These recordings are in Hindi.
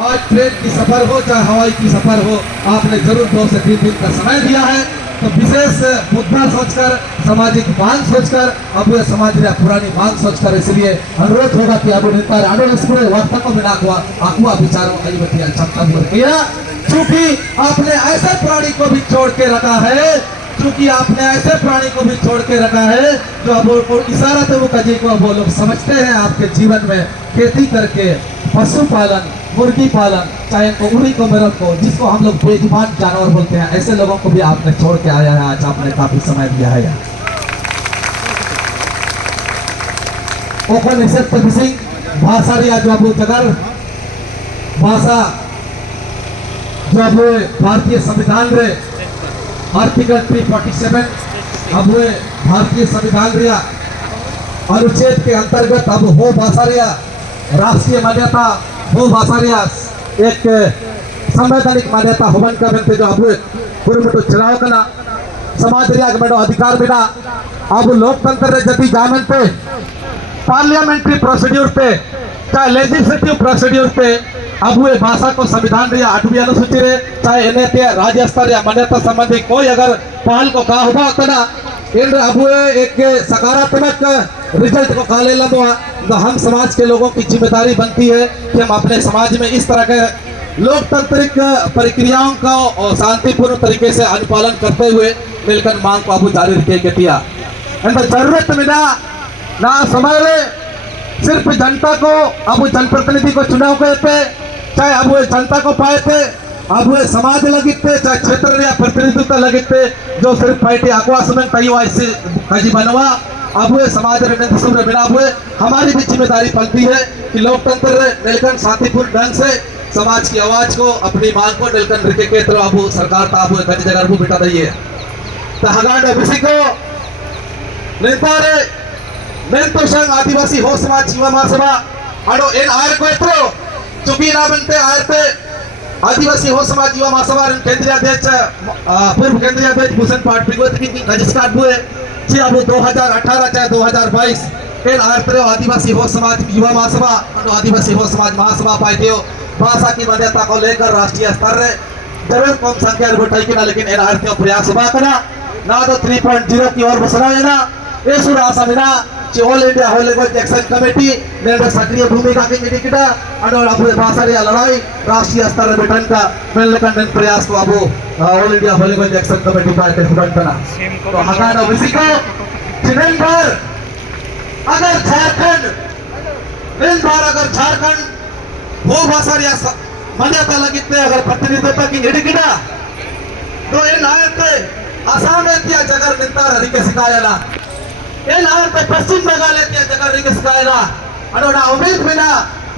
आज ट्रेन की सफर हो चाहे हवाई की सफर हो, आपने जरूर 2 से 3 दिन का समय दिया है। तो विशेष मुद्दा सोचकर, सामाजिक मांग सोचकर, अब यह समाज पुरानी मांग सोचकर, इसलिए अनुरोध होगा कि अब वार्ता को बिना आकुआ विचारों चूंकि आपने ऐसे प्राणी को भी छोड़ के रखा है, चूंकि आपने ऐसे प्राणी को भी छोड़ के रखा है जो अब इशारा तो जी को वो लोग समझते हैं आपके जीवन में खेती करके, पशुपालन, मुर्गी पालन, चाहे उन्हीं को मेरठ को, जिसको हम लोग बेजुबान जानवर बोलते हैं, ऐसे लोगों को भी आपने छोड़ के आया है। आज आपने काफी समय दिया है। भाषा जब जगर भाषा जब भारतीय संविधान रे आर्टिकल 347 अब भारतीय संविधान रिया अनुच्छेद के अंतर्गत अब हो भाषा रिया राष्ट्रीय मान्यता हो भाषा रिया एक संवैधानिक मान्यता होवन का बनते जो अब पूर्व चुनाव करना समाज रिया मेडो अधिकार बिना अब लोकतंत्र रे जति जामन पे पार्लियामेंट्री प्रोसीड्यूर पे चाहे लेजिस्लेटिव प्रोसीड्यूर पे अब वे भाषा को संविधान रिया 8वीं अनुसूची रे चाहे एनएटी राज्य स्तर या मान्यता संबंधी कोई अगर पहल को कहा हुआ होता ना इन अब एक सकारात्मक रिजल्ट को काले लंबा तो हम समाज के लोगों की जिम्मेदारी बनती है कि हम अपने समाज में इस तरह के लोकतांत्रिक प्रक्रियाओं का और शांतिपूर्ण तरीके से अनुपालन करते हुए मिलकर मांग को अब जारी रखे दिया। जरूरत मिला ना समय सिर्फ जनता को अब जनप्रतिनिधि को चुनाव गए थे, चाहे अब वो जनता को पाए थे, अब वो समाज लगे थे, चाहे क्षेत्र या प्रतिनिधित्व लगे थे, जो सिर्फ पार्टी आक्वासमेंट कहीं बनवा अब वो समाज बिना हुए हमारी भी जिम्मेदारी बनती है कि लोकतंत्र मिलकर शांतिपूर्ण ढंग से समाज की आवाज को अपनी मांग को मिलकर रिके के तरह अब सरकार था अब कई जगह वो बिठा रही है। तो हगाड़ किसी को नेता रे तो संघ आदिवासी हो समाज युवा महासभा अड़ो इन आयर को इतरो चुपी ना बनते आयर पे आदिवासी हो समाज युवा महासभा केंद्रीय अध्यक्ष पूर्व केंद्रीय अध्यक्ष भूषण पाटपिगोत की रजिस्ट्रार हुए जी अब 2018 चाहे 2022 इन आयर पे आदिवासी हो समाज युवा महासभा और आदिवासी हो समाज महासभा पाए थे भाषा की मान्यता को लेकर राष्ट्रीय स्तर रे जरूर कम संख्या गोटाई के ना, लेकिन इन आयर पे प्रयास हुआ करा ना तो 3.0 की ओर बसरा है ना ये सुरा समिना all India Hollywood action committee ने सक्रिय भूमिका की निकिटा और अब भाषा रे लड़ाई राष्ट्रीय स्तर पर बैठन का मिलकर प्रयास को अब all India Hollywood action committee का हुडन करना। तो हगाना विसी को चिन्हन पर अगर झारखंड वो भाषा रे मान्यता लगिते अगर प्रतिनिधित्व की निकिटा तो इन आयते असम में त्या जगह निंता हरिके सिखायला पश्चिम बंगाल जगह उम्मीद बिना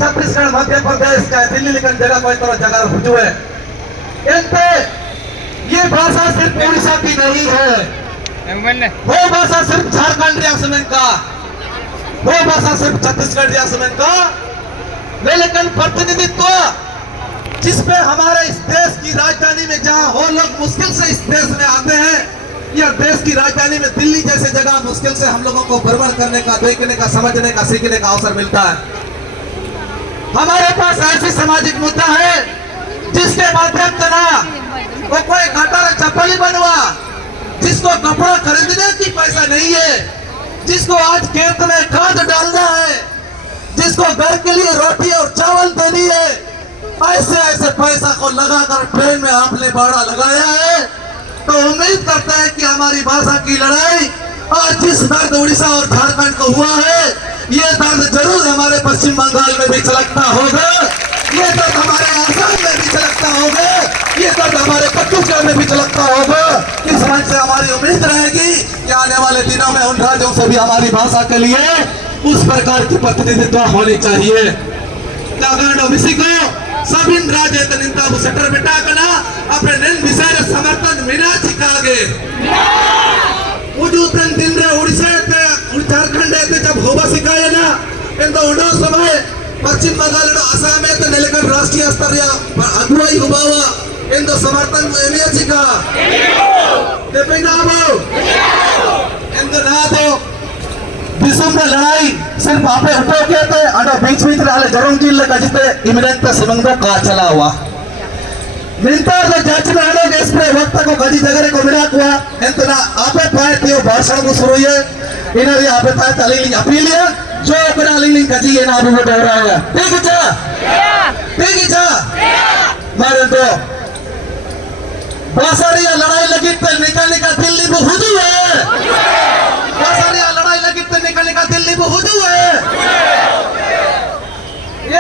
छत्तीसगढ़ मध्य प्रदेश का दिल्ली लेकिन जगह कोई तरह जगह रुझू है। इनपे ये भाषा सिर्फ उड़ीसा की नहीं है, वो भाषा सिर्फ झारखंड रियासत का, वो भाषा सिर्फ छत्तीसगढ़ रियासत का, लेकिन प्रतिनिधित्व जिसपे हमारे इस देश की राजधानी में जहां हो लोग मुश्किल से इस देश में आते हैं या देश की राजधानी में दिल्ली जैसे जगह मुश्किल से हम लोगों को भ्रमण करने का, देखने का, समझने का, सीखने का अवसर मिलता है। हमारे पास ऐसी सामाजिक मुद्दा है जिसके माध्यम से ना वो कोई घाटा चप्पल बनवा, जिसको कपड़ा खरीदने की पैसा नहीं है, जिसको आज खेत में खाद डालना है, जिसको घर के लिए रोटी और चावल देनी है, ऐसे पैसा को लगाकर ट्रेन में आपने बाड़ा लगाया है। तो उम्मीद करते हैं कि हमारी भाषा की लड़ाई आज जिस दर्द उड़ीसा और झारखंड को हुआ है ये दर्द जरूर हमारे पश्चिम बंगाल में भी छलकता होगा, ये दर्द हमारे आसाम में भी छलकता होगा, ये दर्द हमारे छत्तीसगढ़ में भी छलकता होगा। इस मंच से हमारी उम्मीद रहेगी कि आने वाले दिनों में उन राज्यों से भी हमारी भाषा के लिए उस प्रकार की प्रतिनिधित्व होनी चाहिए। सब इन राज्य सेटर बेटा कना अपने निन विषय समर्थन मिना चिकागे उजुतन दिन रे उड़ीसा ते झारखंड ते जब होबा सिखाए ना इन तो उडो समय पश्चिम बंगाल रो असम में तो नेलेकन राष्ट्रीय स्तर या अगुवाई हुबावा इन तो समर्थन एलिया चिका ते पेनाबो इन तो ना तो दिसुम में लड़ाई सिर्फ आपे उठो के थे अडो बीच बीच रे आले जरूर जिल ले कजिते इमिनेंट सिमंग दो का चला हुआ निंतर ले जज में आले के इसपे वक्त को कजी जगह को मिला हुआ एंतना आपे पाए थियो भाषण को शुरू ये इनरी आपे पाए तलीली अपीलिया जो करा लिंग कजी ये ना अबू को डरा है ठीक है मारे तो बासारिया लड़ाई लगी तो निकल दिल्ली में हुजू है बासारिया लड़ाई लगी तो निकल दिल्ली में हुजू है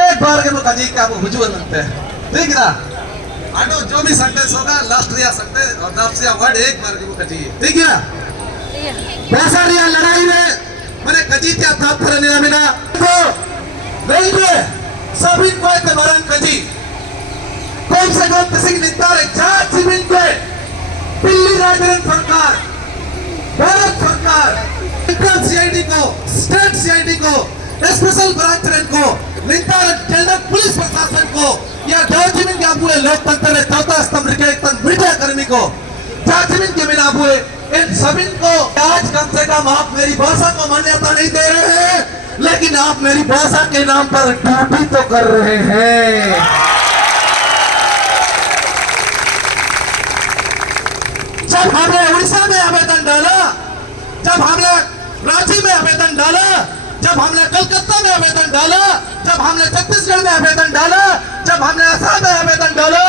एक बार के कजी का वो हुजू बनते हैं ठीक है ना आनो जो भी सेंटेंस होगा लास्ट रिया सकते और नाम से वर्ड एक बार के वो कजी ठीक है ना बासारिया लड़ाई में मैंने कजी क्या प्राप्त करने मिला तो नहीं है सभी को मरण कजी कौन से कौन किसी नितार जाट सिविल पे दिल्ली राज्य सरकार भारत सरकार सेंट्रल सीआईडी को स्टेट सीआईडी को स्पेशल ब्रांच रेंज को नितार जनरल पुलिस प्रशासन को या डॉक्यूमेंट के अबुए लोकतंत्र में चौथा स्तंभ के मीडिया कर्मी को डॉक्यूमेंट के बिना अबुए इन सभी को आज कम से कम आप मेरी भाषा को मान्यता नहीं दे रहे हैं लेकिन आप मेरी भाषा के नाम पर ड्यूटी तो कर रहे हैं जब हमने उड़ीसा में आवेदन डाला जब हमने रांची में आवेदन डाला जब हमने कलकत्ता में आवेदन डाला जब हमने छत्तीसगढ़ में आवेदन डाला जब हमने असम में आवेदन डाला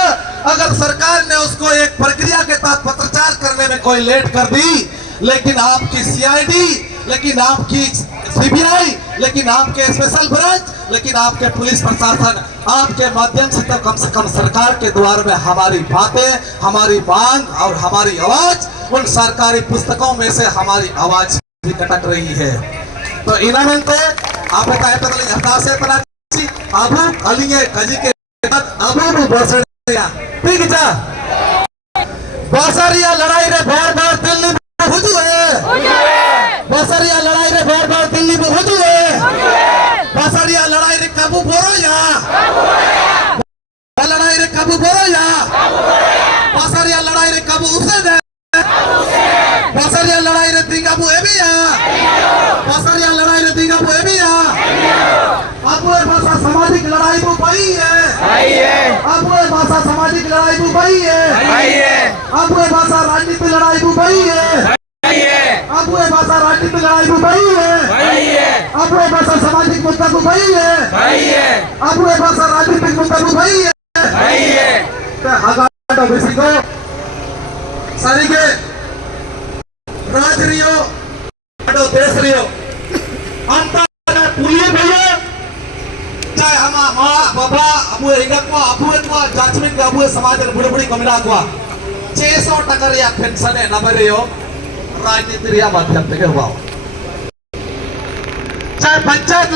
अगर सरकार ने उसको एक प्रक्रिया के तहत पत्रचार करने में कोई लेट कर दी लेकिन आपकी सीआईडी लेकिन आपकी सीबीआई लेकिन आपके स्पेशल ब्रांच लेकिन आपके पुलिस प्रशासन आपके माध्यम से कम सरकार के द्वार में हमारी बातें हमारी मांग और हमारी आवाज उन सरकारी पुस्तकों में से हमारी आवाज भी कटक रही है तो इनामते आप बताए पता हफ्ता से पता अबू अलिंगे कजी के अबू बसड़िया ठीक है बासारिया लड़ाई रे बार दिल्ली में हुजू है बासारिया लड़ाई रे बार दिल्ली में हुजू है बासारिया लड़ाई रे काबू बोरो या लड़ाई रे काबू बोरो या बासारिया लड़ाई रे काबू उसे दे बासारिया लड़ाई रे दिंगाबू एबी या बासारिया लड़ाई रे दिंगाबू एबी या अब ये भाषा सामाजिक लड़ाई को पाई है अब ये भाषा सामाजिक लड़ाई को पाई है अब ये भाषा राजनीतिक लड़ाई को पाई है अब ये भाषा राजनीतिक लड़ाई को पाई है अब ये भाषा सामाजिक मुद्दा को पाई है अब ये भाषा राजनीतिक मुद्दा को पाई है तो हगाड़ा बेसी को सारी के राज रियो अडो देश रियो अंतर पुलिस भैया चाहे हम माँ बाबा अबुए हिंगक को अबुए जाचमिन के अबुए समाज के बुढ़े बुढ़ी कमिला को 600 या पेंशन है नबरे हो राजनीति रिया माध्यम से हुआ चाहे पंचायत